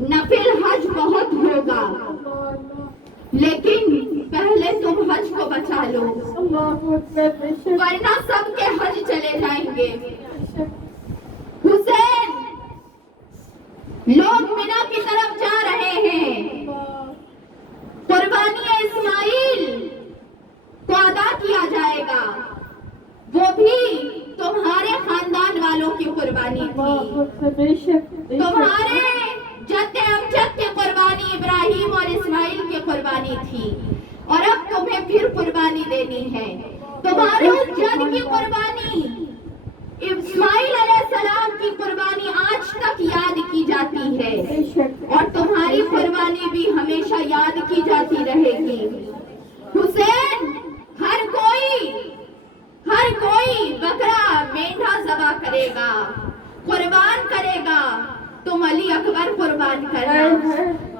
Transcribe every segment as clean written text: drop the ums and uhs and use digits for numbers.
नफिल हज बहुत होगा, लेकिन पहले तुम हज को बचा लो, वरना सबके हज चले जाएंगे। हुसैन, लोग मिना की तरफ जा रहे हैं, कुर्बानी इस्माइल को अदा किया जाएगा, वो भी तुम्हारे खानदान वालों की कुर्बानी थी। तुम्हारे जद्दे अमजद की कुर्बानी इब्राहिम और इस्माइल की कुर्बानी थी, और अब तुम्हें फिर कुर्बानी देनी है। तुम्हारे उस जद की कुर्बानी, इस्माइल अलैहिस्सलाम की कुर्बानी आज तक याद की जाती है, और तुम्हारी कुर्बानी भी हमेशा याद की जाती रहेगी। हुसैन, हर कोई बकरा मेंढा ज़बा करेगा, कुर्बान करेगा, तुम अली अकबर कुर्बान करना,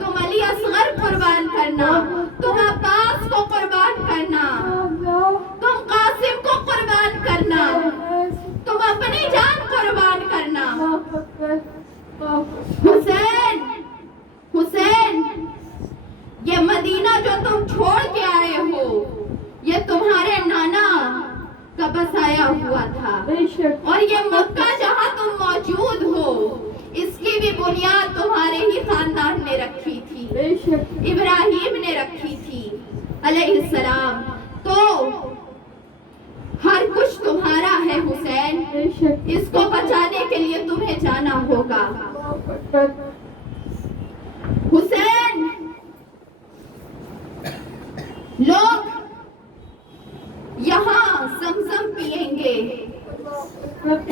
तुम अली असगर कुर्बान करना, तुम अब्बास को कुर्बान करना, तुम कासिम को कुर्बान करना, तुम अपनी जान कुर्बान करना। हुसैन, ये मदीना जो तुम छोड़ के आए हो, ये तुम्हारे नाना का बसाया हुआ था, और ये मक्का जहाँ तुम मौजूद हो, इसकी भी बुनियाद तुम्हारे ही खानदान ने रखी थी, इब्राहिम ने रखी थी अलैहिस्सलाम। तो हर कुछ तुम्हारा है हुसैन, इसको बचाने के लिए तुम्हें जाना होगा। हुसैन, लोग यहाँ ज़मज़म पिएंगे,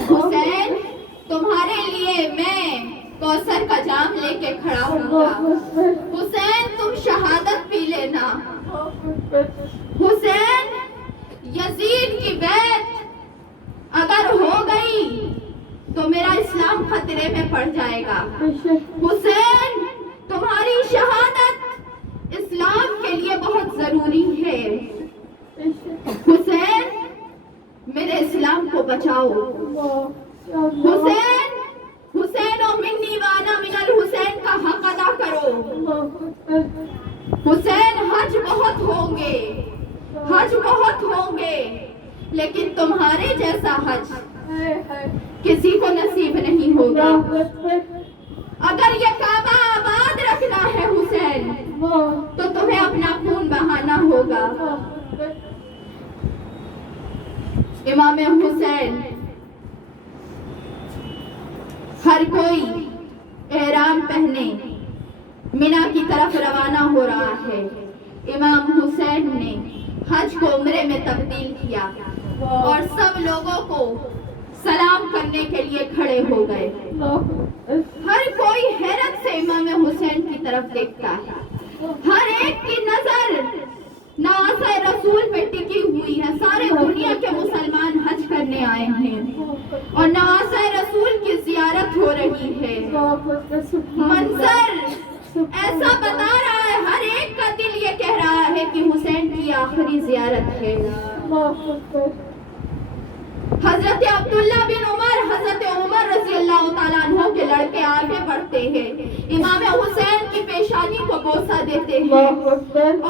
हुसैन तुम्हारे लिए मैं कौसर का जाम लेके खड़ा हूँगा। हुसैन, तुम शहादत पी लेना। हुसैन, यजीद की बैत अगर हो गई तो मेरा इस्लाम खतरे में पड़ जाएगा। हुसैन, तुम्हारी शहादत इस्लाम के लिए बहुत जरूरी है। हुसैन, मेरे इस्लाम को बचाओ। हुसैन, और मिन्नी वाना मिनल हुसैन का हक अदा करो। हुसैन, हज बहुत होंगे, लेकिन तुम्हारे जैसा हज किसी को नसीब नहीं होगा। अगर ये काबा आबाद रखना है हुसैन, तो तुम्हें अपना खून बहाना होगा। इमाम हुसैन, हर कोई एहराम पहने मिना की तरफ रवाना हो रहा है। इमाम हुसैन ने हज को उम्रे में तब्दील किया, और सब लोगों को सलाम करने के लिए खड़े हो गए। हर कोई हैरत से इमाम हुसैन की तरफ देखता है, हर एक की नजर नवाज़े रसूल पे टिकी हुई है। सारे दुनिया के मुसलमान हज करने आए हैं, और नवाज़े रसूल की जियारत हो रही है। मंजर ऐसा बता रहा है, हर एक का दिल ये कह रहा है कि हुसैन की आखिरी जियारत है। हजरत अब्दुल्ला बिन उमर, हजरत उमर रज़ी अल्लाह ताला अन्हु के लड़के आगे बढ़ते हैं, इमाम हुसैन की पेशानी को बोसा देते हैं,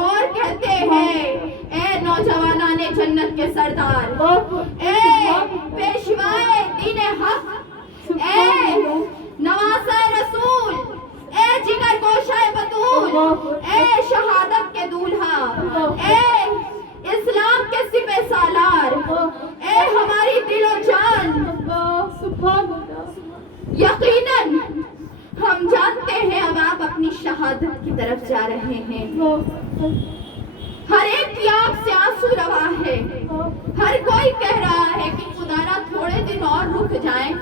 और कहते हैं, ए नौजवानाने जन्नत के सरदार, ए पेशवाए दीन हक, ए नवाज़े रसूल, ए जिगर गोशाए बतूल, ए शहादत के दूल्हा, ए इस्लाम के सिपे सालार, ए हमारी दिलो जान, यकीनन हम जानते हैं अब आप अपनी शहादत की तरफ जा रहे हैं। हर एक की आंख से आंसू रवा है, हर कोई कह रहा है कि खुदारा थोड़े दिन और रुक जाएं,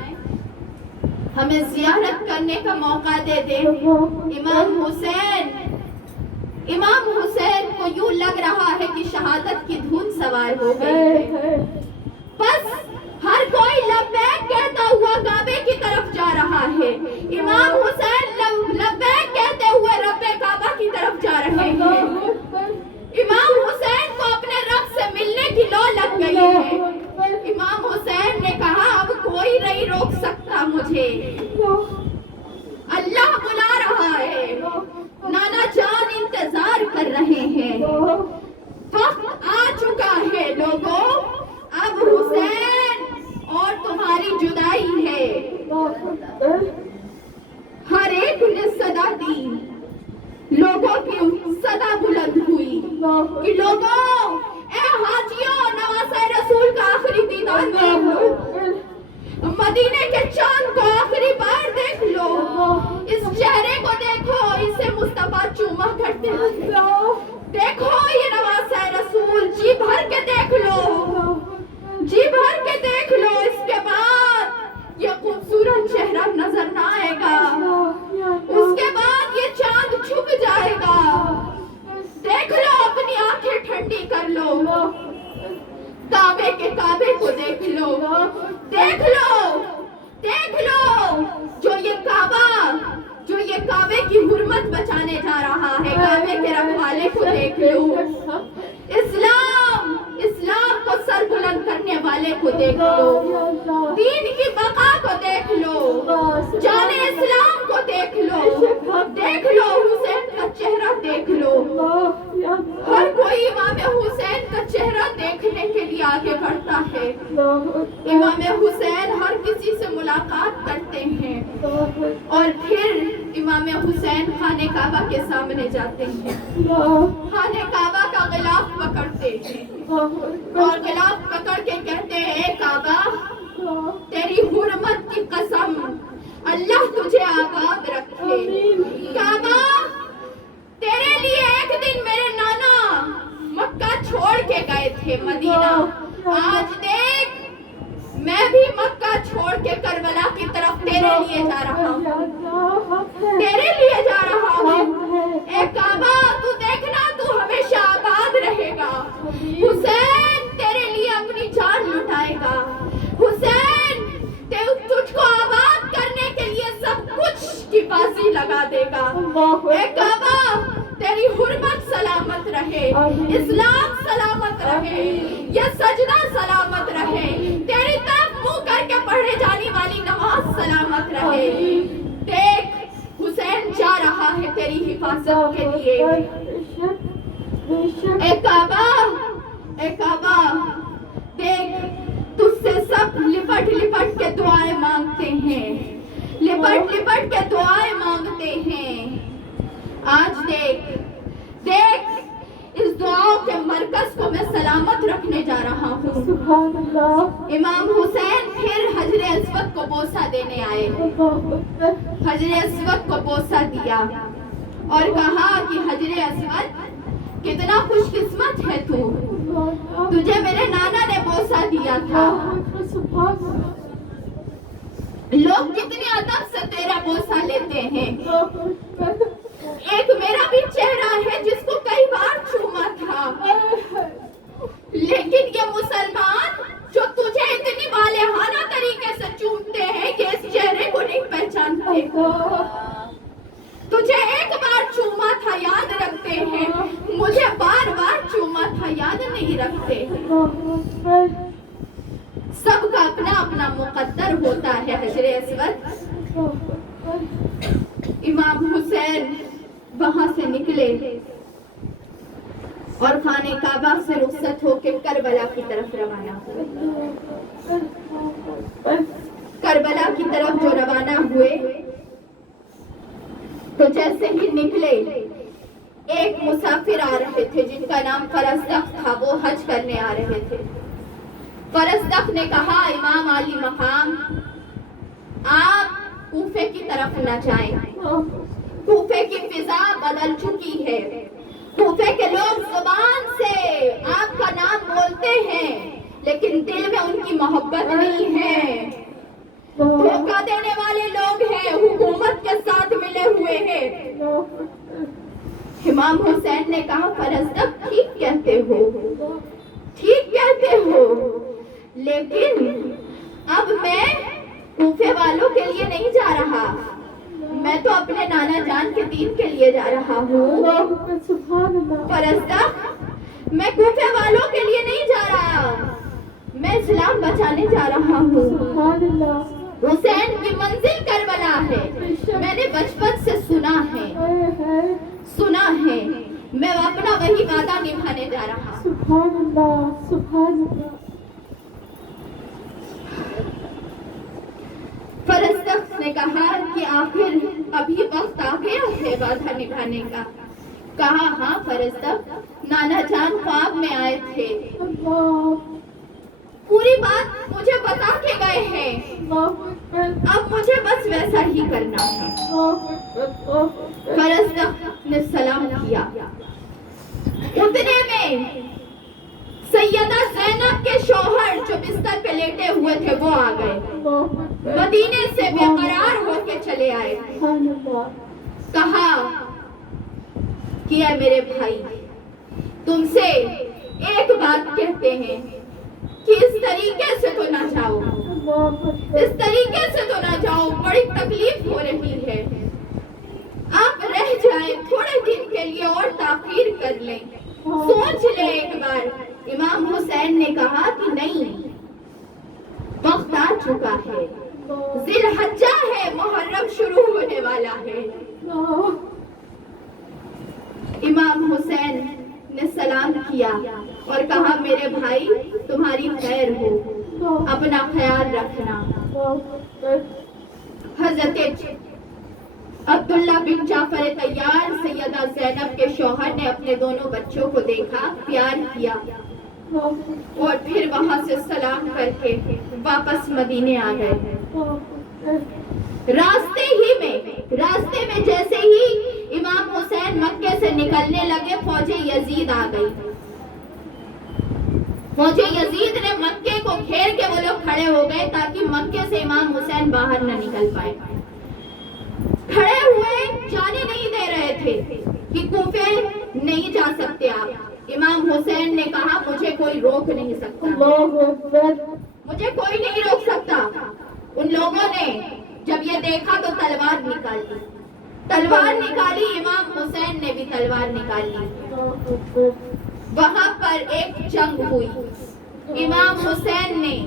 हमें जियारत करने का मौका दे दे। इमाम हुसैन को यूं लग रहा है कि शहादत की धुन सवार हो गई है। बस हर कोई लब्बैक कहता हुआ काबे की तरफ जा रहा है। इमाम हुसैन लब्बैक कहते हुए रब्बे काबा की तरफ जा रहे हैं। इमाम हुसैन को अपने रब से मिलने की लौ लग गई है। इमाम हुसैन ने कहा, अब कोई नहीं रोक सकता मुझे, अल्लाह बुला रहा है। हर एक ने सदा दी, लोगों की सदा बुलंद हुई कि लोगों, ए हाजियों, नवासे रसूल का आखिरी दीदार देख लो, मदीने के चांद को आखिरी बार देख लो, इस चेहरे को देखो, इसे मुस्तफा चूमा करते हैं, देखो ये नवासे रसूल, जी भर के देख लो, जी भर के देख लो, इसके बाद ये खूबसूरत चेहरा नजर ना आएगा, उसके बाद ये चांद छुप जाएगा, देख लो, अपनी आंखें ठंडी कर लो, काबे के काबे को देख लो, देख लो, देख लो, जो ये काबे की हुर्मत बचाने जा रहा है, काबे के रखवाले को देख लो, इस्लाम को सर बुलंद करने वाले को देख लो, दीन की बका को देख लो, जाने इस्लाम को देख लो, हुसैन का चेहरा देख लो, हर कोई इमाम हुसैन का चेहरा देखने के लिए आगे बढ़ता है, इमाम हुसैन हर किसी से मुलाकात करते हैं और फिर इमाम हुसैन खाने काबा के सामने जाते हैं, खाने काबा का गिलाफ पकड़ते हैं और गिलाफ पकड़ के कहते हैं, काबा तेरी हुर्मत की कसम, अल्लाह तुझे आबाद रखे, काबा तेरे लिए एक दिन मेरे नाना मक्का छोड़ के गए थे मदीना, आज देख मैं भी मक्का छोड़ के करबला की तरफ तेरे लिए जा रहा हूँ, तेरे लिए जा रहा हूँ, ए काबा तू देखना, तू हमेशा आबाद रहेगा, हुसैन तेरे लिए अपनी जान लुटाएगा, हुसैन तुझको आबाद करने के लिए सब कुछ की बाजी लगा देगा, ए काबा तेरी हुर्मत सलामत रहे, इस्लाम सलामत रहे, यह सजदा सलामत रहे, तेरी तरफ मुंह करके पढ़े जाने वाली नमाज सलामत रहे, देख हुसैन जा रहा है तेरी हिफाजत के लिए, ए काबा देख तुझसे सब लिपट लिपट के दुआएं मांगते हैं, लिपट लिपट के दुआएं मांगते हैं, आज देख इस दुआओं के मरकज को मैं सलामत रखने जा रहा हूँ। इमाम हुसैन फिर हजरे अस्वद को बोसा देने आए, हजरे अस्वद को बोसा दिया और कहा कि हजरे अस्वद कितना खुशकिस्मत है तू, तुझे मेरे नाना ने बोसा दिया था, लोग कितने अदब से तेरा बोसा लेते हैं, एक मेरा भी चेहरा है जिसको कई बार चूमा था, लेकिन ये मुसलमान जो तुझे इतनी वालेहाना तरीके से चूमते हैं कि इस चेहरे को नहीं पहचानते, तुझे एक बार चूमा था याद रखते हैं, मुझे बार बार चूमा था याद नहीं रखते, सबका अपना अपना मुकद्दर होता है हजरे अस्वद। इमाम हुसैन वहां से निकले और खाने काबा से रुखसत होकर करबला की तरफ रवाना हुए, करबला की तरफ जो रवाना हुए तो जैसे ही निकले एक मुसाफिर आ रहे थे जिनका नाम फरसदक था, वो हज करने आ रहे थे, फरसदक ने कहा, इमाम आली मकाम आप कूफे की तरफ न जाएं, कूफे की फिजा बदल चुकी है, कूफे के लोग जुबान से आपका नाम बोलते हैं लेकिन दिल में उनकी मोहब्बत नहीं है, धोखा देने वाले लोग हैं, हुकूमत के साथ मिले हुए हैं। इमाम हुसैन ने कहा, फरसदक ठीक कहते हो, ठीक कहते हो, लेकिन अब मैं कूफे वालों के लिए नहीं जा रहा, मैं तो अपने नाना जान के दीन के लिए जा रहा हूँ। फरसदक मैं कूफे वालों के लिए नहीं जा रहा, मैं इस्लाम बचाने जा रहा हूँ। हुसैन की मंजिल करबला है, मैंने बचपन से सुना है, मैं अपना वही वादा निभाने जा रहा हूँ। फरसदक ने वादा निभाने का। कहा हाँ फरिश्ता, नाना जान ख्वाब में आए थे, पूरी बात मुझे बता के गए हैं, अब मुझे बस वैसा ही करना है। फरिश्ता ने सलाम किया। उतने में सैयदा ज़ैनब के शौहर जो बिस्तर पे लेटे हुए थे वो आ गए, मदीने से बेकरार होके चले आए। कहा कि ऐ मेरे भाई, तुमसे एक बात कहते हैं कि इस तरीके से तो ना जाओ, इस तरीके से तो ना जाओ, बड़ी तकलीफ हो रही है, आप रह जाए थोड़े दिन के लिए और ताखीर कर लें, सोच ले एक बार। इमाम हुसैन ने कहा कि नहीं, वक्त आ चुका है, ज़िलहज्जा है, मुहर्रम शुरू होने वाला है। इमाम हुसैन ने सलाम किया और कहा मेरे भाई तुम्हारी खैर हो, अपना ख्याल रखना। हज़रत अब्दुल्ला बिन जाफर तैयार सैयदा ज़ैनब के शौहर ने अपने दोनों बच्चों को देखा, प्यार किया और फिर वहां से सलाम करके वापस मदीने आ गए। रास्ते में जैसे ही इमाम हुसैन मक्के से निकलने लगे, फौजे यजीद आ गई। फौजे यजीद ने मक्के को घेर के वो लोग खड़े हो गए ताकि मक्के से इमाम हुसैन बाहर न निकल पाए। खड़े हुए, जाने नहीं दे रहे थे कि कूफे नहीं जा सकते आप। इमाम हुसैन ने कहा मुझे कोई रोक नहीं सकता, मुझे कोई नहीं रोक सकता। उन लोगों ने जब ये देखा तो तलवार निकाली, इमाम हुसैन ने भी तलवार निकाली। वहां पर एक जंग हुई, इमाम हुसैन ने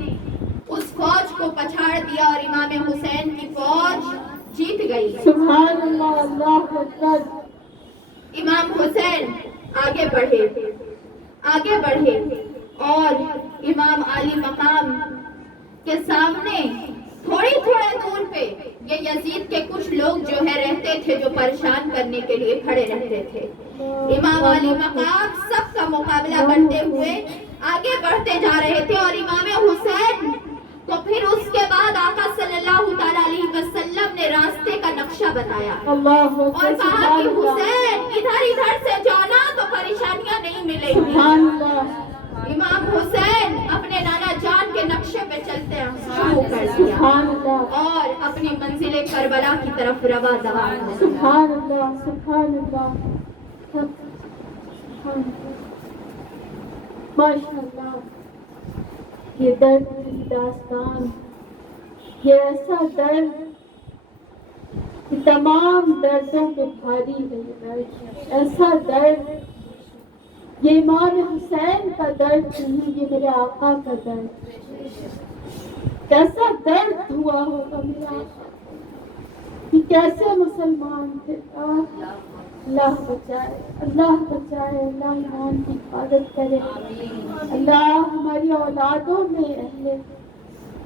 उस फौज को पछाड़ दिया और इमाम हुसैन की फौज जीत गई। सुभान अल्लाह, अल्लाहु अकबर। इमाम हुसैन आगे बढ़े और इमाम आली मकाम के सामने थोड़े दूर पे ये यजीद के कुछ लोग जो है रहते थे, जो परेशान करने के लिए खड़े रहते थे। इमाम आली मकाम सबका मुकाबला करते हुए आगे बढ़ते जा रहे थे और इमाम हुसैन तो फिर उसके बाद आका सल्लल्लाहु ताला अलैहि वसल्लम ने रास्ते का नक्शा बताया और कहा कि हुसैन इधर से जाना तो परेशानियां नहीं मिलेंगी। इमाम हुसैन अपने नाना जान के नक्शे पे चलते शुरू कर दिया और अपनी मंजिल करबला की तरफ रवा दवा। सुभान अल्लाह, सुभान अल्लाह, माशाअल्लाह। ये दर्द की दास्तान, ये ऐसा दर्द कि तमाम दर्दों पे भारी है ये दर्द, ऐसा दर्द। ये इमाम हुसैन का दर्द नहीं, ये मेरे आका का दर्द। कैसा दर्द हुआ होगा मेरा आका कि कैसे मुसलमान थे। अल्लाह बचाए, अल्लाह बचाए, अल्लाह ईमान की हिफाजत करे। अल्लाह हमारी औलादों में अहले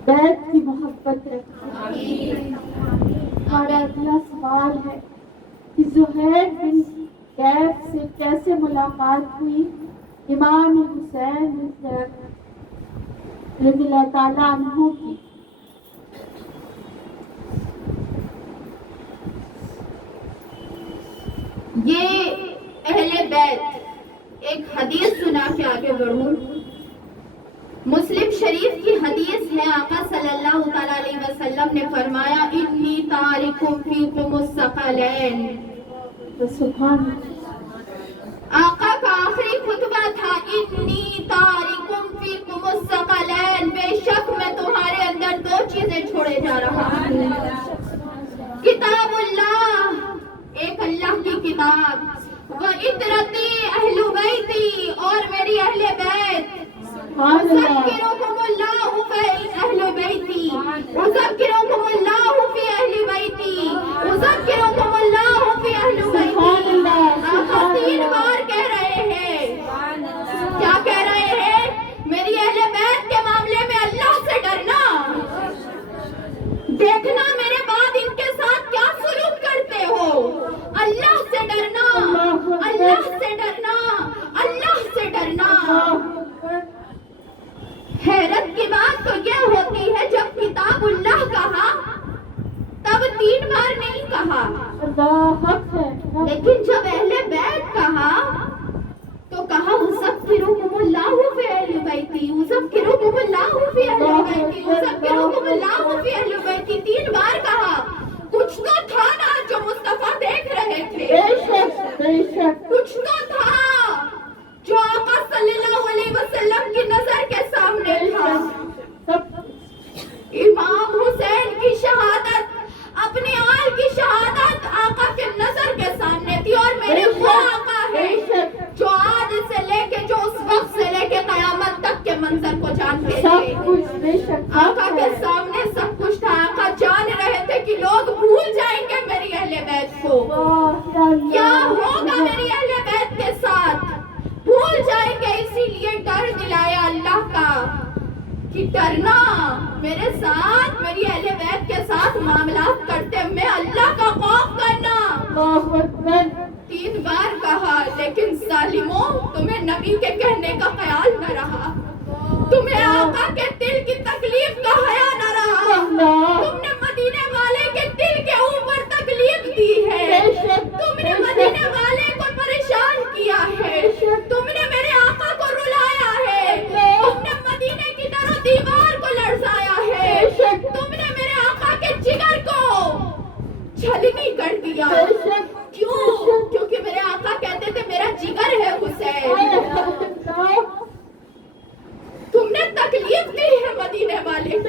बैत की मोहब्बत रखे। हमारा अगला सवाल है कि ज़ुहैर बिन कैफ से कैसे मुलाकात हुई इमाम हुसैन रज़ियल्लाहु ताला अन्हु की। ये अहले बैत, एक हदीस सुना के आगे बढ़ूं। मुस्लिम शरीफ की हदीस है, आका सल्लल्लाहु ताला अलैहि वसल्लम ने फरमाया इन्नी तारिकुम फीकुमुस सकलैन। सुभान आका का आखिरी खुतबा था, इन्नी तारिकुम फीकुमुस सकलैन, बेशक मैं तुम्हारे अंदर दो चीजें छोड़े जा रहा हूँ। किताबुल्लाह, एक अल्लाह की किताब, व इतरती अहलु बैती, और मेरी अहले बैत। उज़क्किरुकुमुल्लाहु फी अहलि बैती, उज़क्किरुकुमुल्लाहु फी अहलि बैती, उज़क्किरुकुमुल्लाहु फी अहलि बैती। आका 3 बार कह रहे हैं। क्या कह रहे हैं? मेरी अहले बैत के मामले में अल्लाह से डरना, देखना मेरे बाद इनके साथ क्या सुलूक करते हो। अल्लाह بار نہیں کہا، اللہ حق ہے، لیکن جب اہل بیت کہا تو کہا اذکرکم اللہ فی اہل بیتی، اذکرکم اللہ فی اہل بیتی، اذکرکم اللہ فی اہل بیتی، 3 بار کہا۔ کچھ تو تھا نا جو مصطفیٰ دیکھ رہے تھے، بے شک بے شک، کچھ تو تھا جو آقا صلی اللہ علیہ وسلم کی نظر کے سامنے تھا۔ امام حسین کی شہادت، اپنے آل کی شہادت آقا کے نظر کے سامنے تھی، اور میرے وہ آقا ہے جو آج سے لے کے، جو اس وقت سے لے کے قیامت تک کے منظر کو جانتے تھے۔ آقا کے سامنے سب کچھ تھا، آقا جان رہے تھے کہ لوگ بھول جائیں گے میری اہل بیت کو، کیا ہوگا میری اہل بیت کے ساتھ، بھول جائیں گے، اسی لیے ڈر دلایا اللہ کا کہ ڈرنا میرے ساتھ، میری اہل بیت کے ساتھ معاملات کرتے میں اللہ کا خوف کرنا۔ 3 بار کہا، لیکن ظالموں تمہیں نبی کے کہنے کا خیال نہ رہا، تمہیں آقا کے دل کی تکلیف کا حیا نہ رہا، تم نے مدینے والے کے دل کے اوپر تکلیف دی ہے، تم نے مدینے والے کو پریشان کیا ہے، تم نے میرے آقا کو رلایا ہے، تم نے مدینے کی در و دیوار کو لرزایا ہے، تم نے میرے آقا کے جگر کو چھلنی کر دیا۔ کیوں؟ کیونکہ میرے آقا کہتے تھے میرا جگر ہے حسین، تم نے تکلیف دی ہے مدینے والے کو،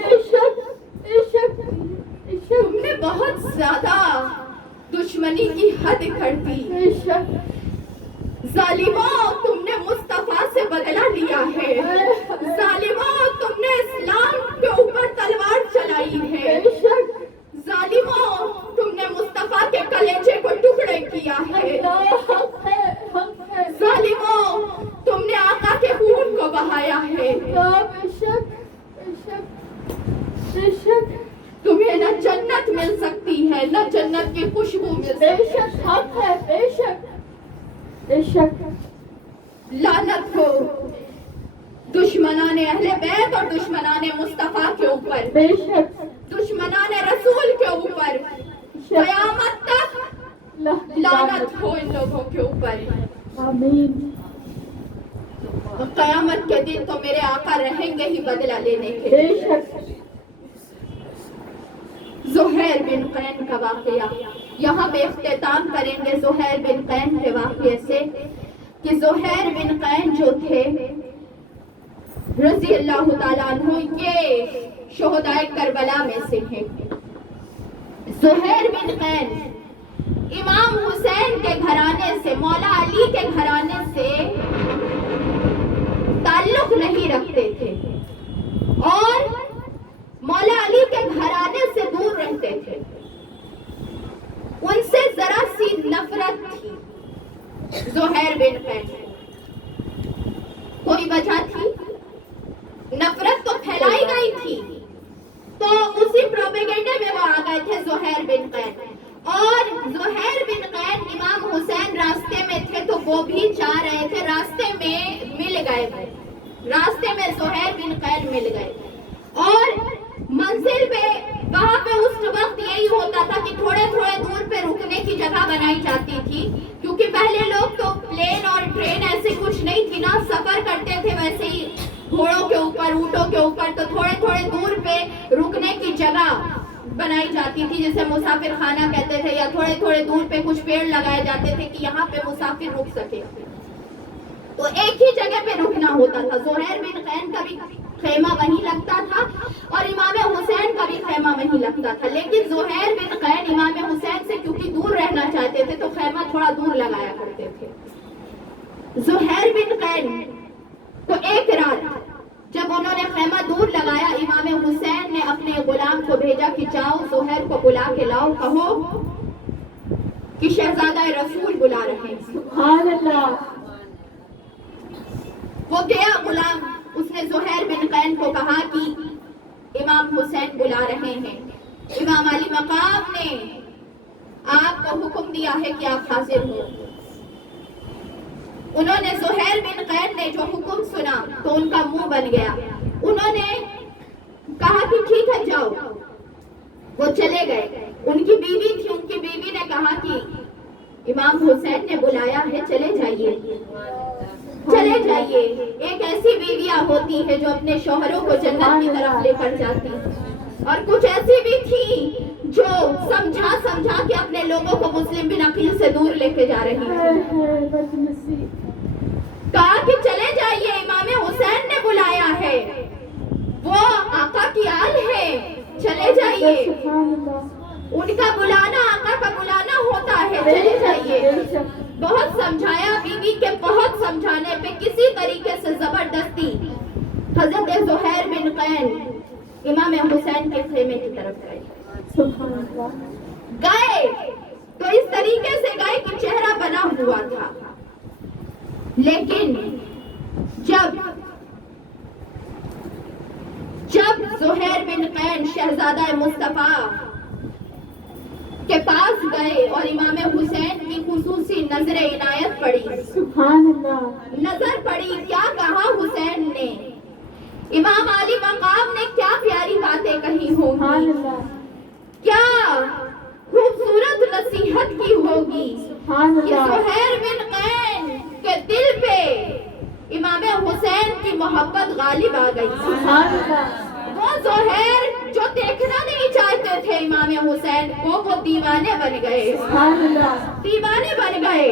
تم نے بہت زیادہ دشمنی کی حد کر دی، ظالموں تم نے مصطفیٰ سے بدلہ لیا ہے، ظالموں تم نے اسلام کے اوپر تلوار چلائی ہے، ظالموں تم نے مصطفیٰ کے کلیجے کو ٹکڑے کیا ہے، ظالموں تم نے آقا کے خون کو بہایا ہے، تمہیں نہ جنت مل سکتی ہے نہ جنت کی خوشبو مل سکتی ہے۔ لعنت ہو دشمنان اہل بیت اور دشمنان مصطفیٰ کے اوپر، دشمنان رسول کے اوپر، قیامت تک لعنت ہو ان لوگوں کے اوپر۔ قیامت کے دن تو میرے آقا رہیں گے ہی بدلہ لینے کے لیے۔ زہیر بن قین کا واقعہ، یہاں پہ اختتام کریں گے زہیر بن قین کے واقعے سے، کہ زہیر بن قین جو تھے رضی اللہ تعالیٰ عنہ، یہ شہدائے کربلا میں سے ہیں۔ زہیر بن قین امام حسین کے گھرانے سے، مولا علی کے گھرانے سے تعلق نہیں رکھتے تھے، اور مولا علی کے گھرانے سے دور رہتے تھے، ان سے ذرا سی نفرت تھی زہیر بن قین۔ کوئی وجہ تھی؟ نفرت تو پھیلائی گئی تھی، تو اسی پروپیگنڈے میں وہ آ گئے تھے زہیر بن قین، اور زہیر بن قین امام حسین راستے میں تھے تو وہ بھی جا رہے تھے، راستے میں مل گئے، راستے میں زہیر بن قین مل گئے، اور منزل پہ وہاں پہ اس وقت یہی ہوتا تھا کہ تھوڑے تھوڑے دور پہ رکنے کی جگہ بنائی جاتی تھی، کیونکہ پہلے لوگ تو پلین اور ٹرین ایسے کچھ نہیں تھی نا، سفر کرتے تھے ویسے ہی گھوڑوں کے اوپر، اونٹوں کے اوپر، تو تھوڑے تھوڑے دور پہ رکنے کی جگہ بنائی جاتی تھی جسے مسافر خانہ کہتے تھے، یا تھوڑے تھوڑے دور پہ کچھ پیڑ لگائے جاتے تھے کہ یہاں پہ مسافر رک سکے، تو ایک ہی جگہ پہ رکنا ہوتا تھا۔ زہیر بن قین کا بھی خیمہ وہیں لگتا تھا اور امام حسین کا بھی خیمہ وہیں لگتا تھا، لیکن زہیر بن قین امام حسین سے کیونکہ دور رہنا چاہتے تھے تو خیمہ تھوڑا دور لگایا کرتے تھے۔ زہیر بن قین تو ایک رات جب انہوں نے خیمہ دور لگایا، امام حسین نے اپنے غلام کو بھیجا کہ جاؤ زہیر کو بلا کے لاؤ، کہو کہ شہزادہ رسول بلا رہے ہیں۔ سبحان اللہ۔ وہ گیا غلام، اس نے زہیر بن قین کو کہا کہ امام حسین بلا رہے ہیں۔ امام علی مقام نے آپ کو حکم دیا ہے کہ آپ حاضر ہو۔ انہوں نے زہیر بن قین نے جو حکم سنا تو ان کا منہ بن گیا، انہوں نے کہا کہ ٹھیک ہے جاؤ، وہ چلے گئے. ان کی بیوی تھی, ان کی بیوی نے کہا کہ امام حسین نے بلایا ہے, چلے جائیے چلے جائیے. ایک ایسی بیویاں ہوتی ہے جو اپنے شوہروں کو جنت کی طرف لے کر جاتی, اور کچھ ایسی بھی تھی جو سمجھا کے اپنے لوگوں کو مسلم بن عقیل سے دور لے کے جا رہی تھی. کہا کہ چلے جائیے, امام حسین نے بلایا ہے, وہ آقا کی آل ہے, چلے جائیے. ان کا بلانا آقا کا بلانا ہوتا ہے, چلے جائیے. بہت سمجھایا, بیوی کے بہت سمجھانے پہ کسی طریقے سے زبردستی حضرت زہیر بن قین امام حسین کے خیمے کی طرف گئے. تو اس طریقے سے گئے کہ چہرہ بنا ہوا تھا, لیکن جب زہیر بن قین شہزادہ مصطفیٰ کے پاس گئے اور امام حسین کی خصوصی نظر عنایت پڑی, سبحان اللہ, نظر پڑی, کیا کہا حسین نے, امام علی مقام نے کیا پیاری باتیں کہی ہوں گی, کیا خوبصورت نصیحت کی ہوگی کہ زہیر بن قین کے دل پہ امام حسین کی محبت غالب آ گئی. وہ زہیر جو دیکھنا نہیں چاہتے تھے امام حسین کو, وہ دیوانے بن گئے, دیوانے بن گئے.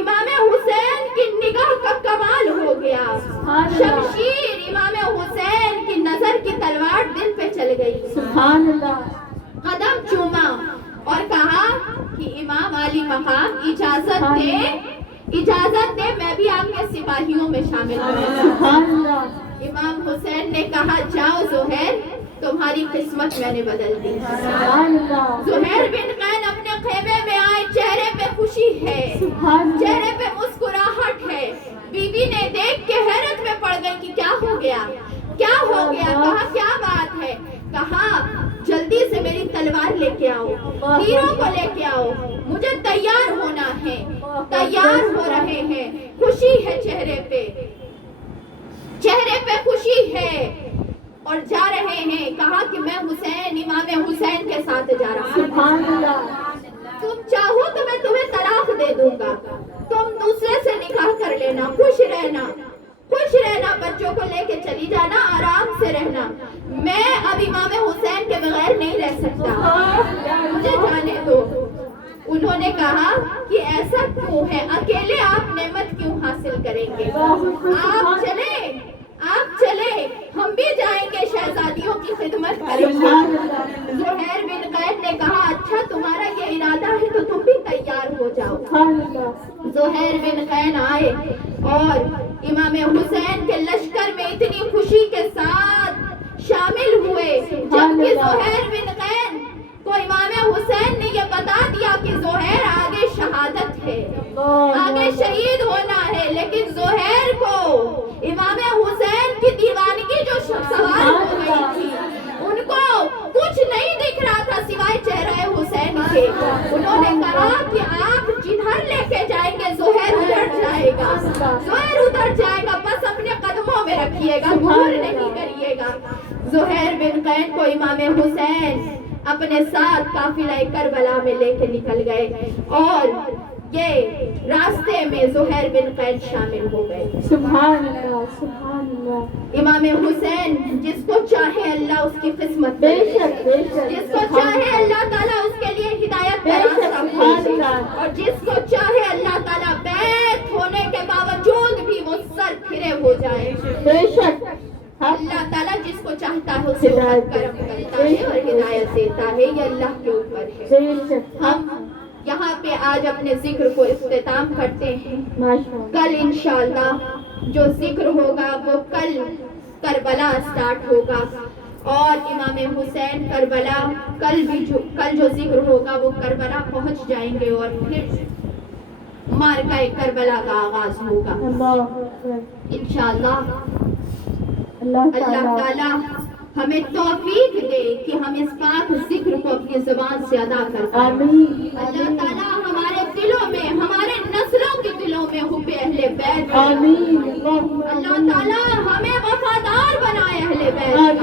امام حسین کی نگاہ کا کمال ہو گیا, شمشیر امام حسین کی نظر کی تلوار دل پہ چل گئی. سبحان اللہ. قدم چوما اور کہا کہ امام علی مقام اجازت دے میں بھی آپ کے سپاہیوں میں شامل ہوں. امام حسین نے کہا جاؤ زہیر, تمہاری قسمت میں نے بدل دی. زہیر بن قین اپنے خیمے میں آئے, چہرے پہ خوشی ہے, چہرے پہ مسکراہٹ ہے. بیوی نے دیکھ کے حیرت میں پڑ گئی کہ کیا ہو گیا, کیا ہو گیا. کہا کیا بات ہے, کہا جلدی سے میری تلوار لے کے آؤ, تیروں کو لے کے آؤ, مجھے تیار ہونا ہے. تیار ہو رہے ہیں, خوشی ہے چہرے پہ, چہرے پہ خوشی ہے, اور جا رہے ہیں. کہا کہ میں حسین, امام حسین کے ساتھ جا رہا ہوں. تم چاہو تو میں تمہیں طلاق دے دوں گا, تم دوسرے سے نکاح کر لینا, خوش رہنا, خوش رہنا, بچوں کو لے کے چلی جانا, آرام سے رہنا. میں اب امام حسین کے بغیر نہیں رہ سکتا, مجھے جانے دو. انہوں نے کہا کہ ایسا کیوں ہے, اکیلے آپ نعمت کیوں حاصل کریں گے, آپ چلیں, آپ چلیں, ہم بھی جائیں گے, شہزادیوں کی خدمت کریں گے. زہیر بن قین نے کہا اچھا تمہارا یہ ارادہ ہے تو تم بھی تیار ہو جاؤ. زہیر بن قین آئے اور امام حسین کے لشکر میں اتنی خوشی کے ساتھ شامل ہوئے. جبکہ زہیر بن قین کو امام حسین نے یہ بتا دیا کہ زہیر آگے شہادت ہے, آگے شہید ہونا ہے, لیکن زہیر کو امام حسین کی دیوانگی جو سوار ہو گئی تھی, ان کو کچھ نہیں دکھ رہا تھا سوائے چہرہ حسین کے. انہوں نے کہا کہ آپ جدھر لے کے جائیں گے زہیر ادھر جائے گا, زہیر ادھر جائے گا, بس اپنے قدموں میں رکھیے گا, دور نہیں کریے گا. زہیر بن قین کو امام حسین اپنے ساتھ قافلہ کربلا میں لے کے نکل گئے, اور یہ راستے میں زہیر بن قین شامل ہو گئے. سبحان اللہ, سبحان اللہ. امام حسین جس کو چاہے اللہ اس کی قسمت, بے شک, بے شک, جس کو چاہے اللہ تعالیٰ اس کے لیے ہدایت کا راستہ کھولے, اور جس کو چاہے اللہ تعالیٰ بیت ہونے کے باوجود بھی وہ سر پھرے ہو جائے. بے شک, اللہ تعالیٰ جس کو چاہتا ہے اسے کرم کرتا ہے اور ہدایت دیتا ہے, یہ اللہ کے اوپر ہے. ہم یہاں پہ آج اپنے ذکر کو اختتام کرتے ہیں. کل انشاءاللہ جو ذکر ہوگا وہ کل کربلا سٹارٹ ہوگا, اور امام حسین کربلا کل جو ذکر ہوگا وہ کربلا پہنچ جائیں گے, اور پھر مارکہ کربلا کا آغاز ہوگا انشاءاللہ. اللہ تعالیٰ ہمیں توفیق دے کہ ہم اس پاک ذکر کو اپنی زبان سے ادا کر پائیں. اللہ تعالیٰ ہمارے دلوں میں, ہمارے نسلوں کے دلوں میں حب اہل بیت. اللہ تعالیٰ ہمیں وفادار بنائے اہل بیت,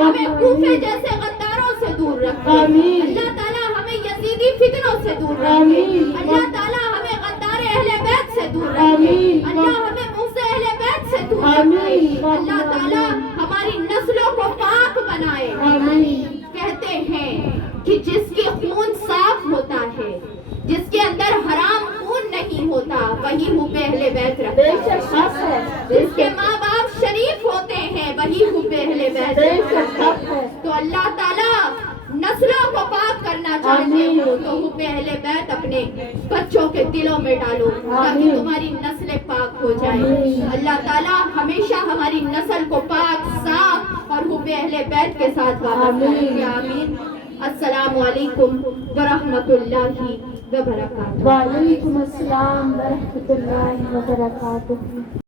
ہمیں کوفے جیسے غداروں سے دور رکھے آمین۔ اللہ تعالیٰ ہمیں یزیدی فتنوں سے دور رکھے آمین۔ اللہ تعالیٰ ہمیں غدار اہل بیت سے دور رکھے آمین۔ اللہ ہمیں موسی اہل بیت سے دور رکھے آمین۔ اللہ تعالیٰ ہماری نسلوں کو پاک بنائے آمین۔ کہتے ہیں کہ جس کی خون صاف ہوتا ہے جس کے اندر حرام خون نہیں ہوتا وہی حب اہل بیت رکھتا بے ہے شک حق ہے، جس کے ماں باپ شریف ہوتے ہیں وہی حب اہل بیت بے رکھتا شک ہے حق ہے۔ تو اللہ تعالیٰ نسلوں کو پاک کرنا چاہتے آمین۔ ہو تو حب اہل بیت اپنے بچوں کے دلوں میں ڈالو تاکہ آمین۔ تمہاری نسلیں پاک ہو جائیں آمین۔ اللہ تعالیٰ ہمیشہ ہماری نسل کو پاک صاف اور حب اہل بیت کے ساتھ وابستہ رکھے آمین السلام علیکم ورحمۃ اللہ وبرکاتہ وعلیکم السلام ورحمۃ اللہ وبرکاتہ۔